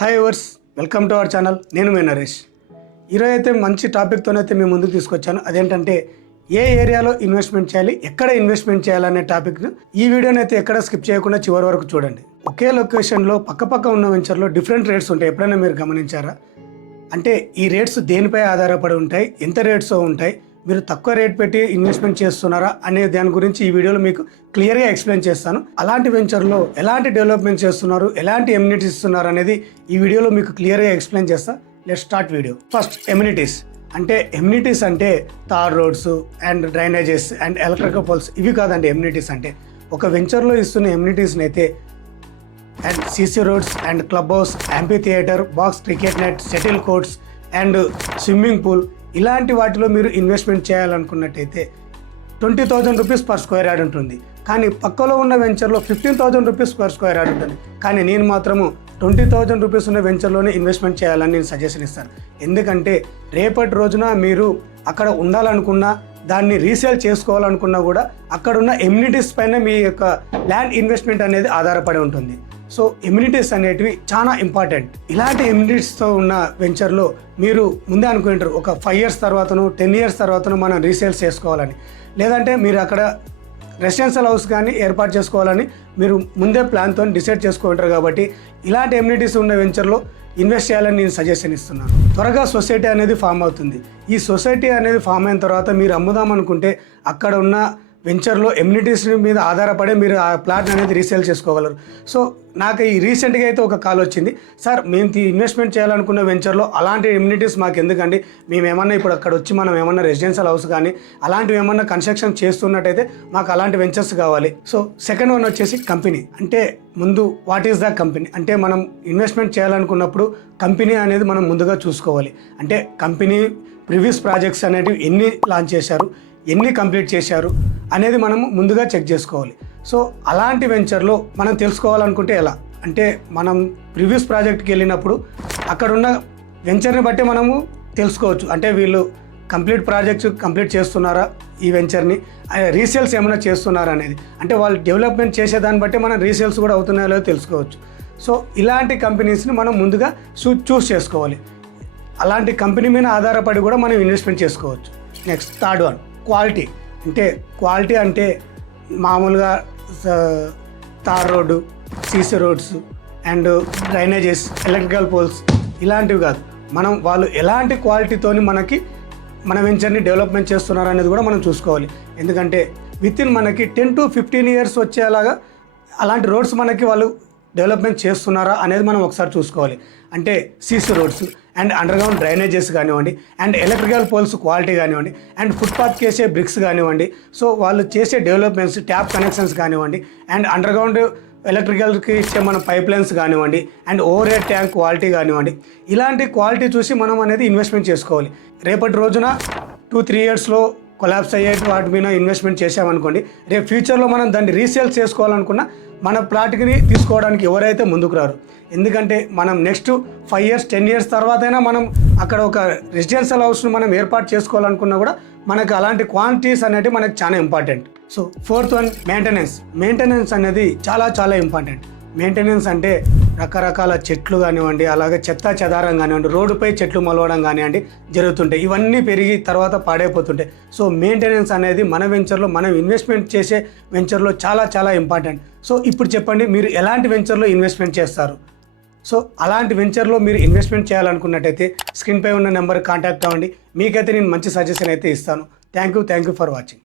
Hi viewers, welcome to our channel. నేను మీ నరేష్. ఈరోజు అయితే మంచి టాపిక్తోనైతే మీ ముందుకు తీసుకొచ్చాను. అదేంటంటే ఏ ఏరియాలో ఇన్వెస్ట్మెంట్ చేయాలి, ఎక్కడ ఇన్వెస్ట్మెంట్ చేయాలనే టాపిక్ను ఈ వీడియోని అయితే ఎక్కడ స్కిప్ చేయకుండా చివరి వరకు చూడండి. ఒకే లొకేషన్లో పక్కపక్క ఉన్న వెంచర్లో డిఫరెంట్ రేట్స్ ఉంటాయి. ఎప్పుడైనా మీరు గమనించారా? అంటే ఈ రేట్స్ దేనిపై ఆధారపడి ఉంటాయి, ఎంత రేట్స్ ఉంటాయి, మీరు తక్కువ రేట్ పెట్టి ఇన్వెస్ట్మెంట్ చేస్తున్నారా అనే దాని గురించి ఈ వీడియోలో మీకు క్లియర్గా ఎక్స్ప్లెయిన్ చేస్తాను. అలాంటి వెంచర్లో ఎలాంటి డెవలప్మెంట్ చేస్తున్నారు, ఎలాంటి ఎమ్యూనిటీస్ ఇస్తున్నారు అనేది ఈ వీడియోలో మీకు క్లియర్గా ఎక్స్ప్లెయిన్ చేస్తా. Let's start video. First amenities అంటే tar roads and drainages and electrical poles, ఇవి కాదండి. ఎమ్యూనిటీస్ అంటే ఒక వెంచర్లో ఇస్తున్న ఎమ్యూనిటీస్ని అయితే and CC roads and club house, amphitheatre, box cricket net, shuttle courts and swimming pool, ఇలాంటి వాటిలో మీరు ఇన్వెస్ట్మెంట్ చేయాలనుకున్నట్టయితే 20,000 రూపీస్ పర్ స్క్వేర్ యార్డ్ ఉంటుంది. కానీ పక్కలో ఉన్న వెంచర్లో 15,000 రూపీస్ పర్ స్క్వేర్ యార్డ్ ఉంటుంది. కానీ నేను మాత్రము 20,000 రూపీస్ ఉన్న వెంచర్లోనే ఇన్వెస్ట్మెంట్ చేయాలని నేను సజెషన్ ఇస్తాను. ఎందుకంటే రేపటి రోజున మీరు అక్కడ ఉండాలనుకున్నా, దాన్ని రీసేల్ చేసుకోవాలనుకున్నా కూడా అక్కడున్న ఎమ్యూనిటీస్ పైన మీ యొక్క ల్యాండ్ ఇన్వెస్ట్మెంట్ అనేది ఆధారపడి ఉంటుంది. సో ఎమ్యూనిటీస్ అనేటివి చాలా ఇంపార్టెంట్. ఇలాంటి ఎమ్యూనిటీస్తో ఉన్న వెంచర్లో మీరు ముందే అనుకుంటారు ఒక 5 years తర్వాతను 10 years తర్వాతను మనం రీసేల్స్ చేసుకోవాలని, లేదంటే మీరు అక్కడ రెసిడెన్షియల్ హౌస్ కానీ ఏర్పాటు చేసుకోవాలని మీరు ముందే ప్లాన్తో డిసైడ్ చేసుకుంటారు. కాబట్టి ఇలాంటి ఎమ్యూనిటీస్ ఉన్న వెంచర్లో ఇన్వెస్ట్ చేయాలని నేను సజెషన్ ఇస్తున్నాను. త్వరగా సొసైటీ అనేది ఫామ్ అవుతుంది. ఈ సొసైటీ అనేది ఫామ్ అయిన తర్వాత మీరు అమ్ముదాం అనుకుంటే అక్కడ ఉన్న వెంచర్లో ఎమ్యూనిటీస్ మీద ఆధారపడి మీరు ఆ ప్లాట్ అనేది రీసేల్ చేసుకోగలరు. సో నాకు ఈ రీసెంట్గా అయితే ఒక కాల్ వచ్చింది, సార్ మేము ఇన్వెస్ట్మెంట్ చేయాలనుకున్న వెంచర్లో అలాంటి ఎమ్యూనిటీస్ మాకు ఎందుకండి, మేము ఏమన్నా ఇప్పుడు అక్కడ వచ్చి మనం ఏమన్నా రెసిడెన్షియల్ హౌస్ కానీ అలాంటివి ఏమన్నా కన్స్ట్రక్షన్ చేస్తున్నట్టయితే మాకు అలాంటి వెంచర్స్ కావాలి. సో సెకండ్ వన్ వచ్చేసి కంపెనీ. అంటే ముందు వాట్ ఈస్ ద కంపెనీ అంటే మనం ఇన్వెస్ట్మెంట్ చేయాలనుకున్నప్పుడు కంపెనీ అనేది మనం ముందుగా చూసుకోవాలి. అంటే కంపెనీ ప్రీవియస్ ప్రాజెక్ట్స్ అనేటివి ఎన్ని లాంచ్ చేశారు, ఎన్ని కంప్లీట్ చేశారు అనేది మనం ముందుగా చెక్ చేసుకోవాలి. సో అలాంటి వెంచర్లో మనం తెలుసుకోవాలనుకుంటే ఎలా అంటే మనం ప్రీవియస్ ప్రాజెక్ట్కి వెళ్ళినప్పుడు అక్కడున్న వెంచర్ని బట్టి మనము తెలుసుకోవచ్చు. అంటే వీళ్ళు కంప్లీట్ చేస్తున్నారా, ఈ వెంచర్ని రీసేల్స్ ఏమైనా చేస్తున్నారా అనేది. అంటే వాళ్ళు డెవలప్మెంట్ చేసేదాన్ని బట్టి మనం రీసేల్స్ కూడా అవుతున్నాయో లేదో తెలుసుకోవచ్చు. సో ఇలాంటి కంపెనీస్ని మనం ముందుగా చూస్ చేసుకోవాలి. అలాంటి కంపెనీ మీద ఆధారపడి కూడా మనం ఇన్వెస్ట్మెంట్ చేసుకోవచ్చు. నెక్స్ట్ థర్డ్ వన్ క్వాలిటీ అంటే మామూలుగా tar road, CC roads and drainages, electrical poles ఇలాంటివి కాదు. వాళ్ళు ఎలాంటి క్వాలిటీతోని మన వెంచర్ని డెవలప్మెంట్ చేస్తున్నారు అనేది కూడా మనం చూసుకోవాలి. ఎందుకంటే మనకి 10 to 15 years వచ్చేలాగా అలాంటి రోడ్స్ వాళ్ళు డెవలప్మెంట్ చేస్తున్నారా అనేది మనం ఒకసారి చూసుకోవాలి. అంటే CC roads and underground drainages కానివ్వండి, అండ్ ఎలక్ట్రికల్ పోల్స్ క్వాలిటీ కానివ్వండి, అండ్ ఫుట్పాత్కి వేసే బ్రిక్స్ కానివ్వండి, సో వాళ్ళు చేసే డెవలప్మెంట్స్, ట్యాప్ కనెక్షన్స్ కానివ్వండి, అండ్ అండర్గ్రౌండ్ ఎలక్ట్రికల్కి ఇచ్చే మన పైప్ లైన్స్ కానివ్వండి, and over head tank quality కానివ్వండి, ఇలాంటి క్వాలిటీ చూసి మనం అనేది ఇన్వెస్ట్మెంట్ చేసుకోవాలి. రేపటి రోజున 2-3 yearsలో కొలాప్స్ అయ్యే వాటి మీద ఇన్వెస్ట్మెంట్ చేసామనుకోండి, రేపు ఫ్యూచర్లో మనం దాన్ని రీసేల్ చేసుకోవాలనుకున్న మన ప్లాట్కి తీసుకోవడానికి ఎవరైతే ముందుకు రారు. ఎందుకంటే మనం నెక్స్ట్ 5 years 10 years తర్వాతైనా మనం అక్కడ ఒక రెసిడెన్షియల్ హౌస్ను మనం ఏర్పాటు చేసుకోవాలనుకున్నా కూడా మనకు అలాంటి క్వాంటిటీస్ అనేవి మనకు చాలా important. So fourth one maintenance అనేది చాలా ఇంపార్టెంట్. మెయింటెనెన్స్ అంటే రకరకాల చెట్లు కానివ్వండి, అలాగే చెత్త చెదారం కానివ్వండి, రోడ్డుపై చెట్లు మొలవడం కానివ్వండి జరుగుతుంటాయి. ఇవన్నీ పెరిగి తర్వాత పాడైపోతుంటాయి. సో మెయింటెనెన్స్ అనేది మన వెంచర్లో, మనం ఇన్వెస్ట్మెంట్ చేసే వెంచర్లో చాలా ఇంపార్టెంట్. సో ఇప్పుడు చెప్పండి, మీరు ఎలాంటి వెంచర్లో ఇన్వెస్ట్మెంట్ చేస్తారు? సో అలాంటి వెంచర్లో మీరు ఇన్వెస్ట్మెంట్ చేయాలనుకున్నట్టయితే స్క్రీన్పై ఉన్న నెంబర్కి కాంటాక్ట్ అవ్వండి. మీకైతే నేను మంచి సజెషన్ అయితే ఇస్తాను. Thank you for watching.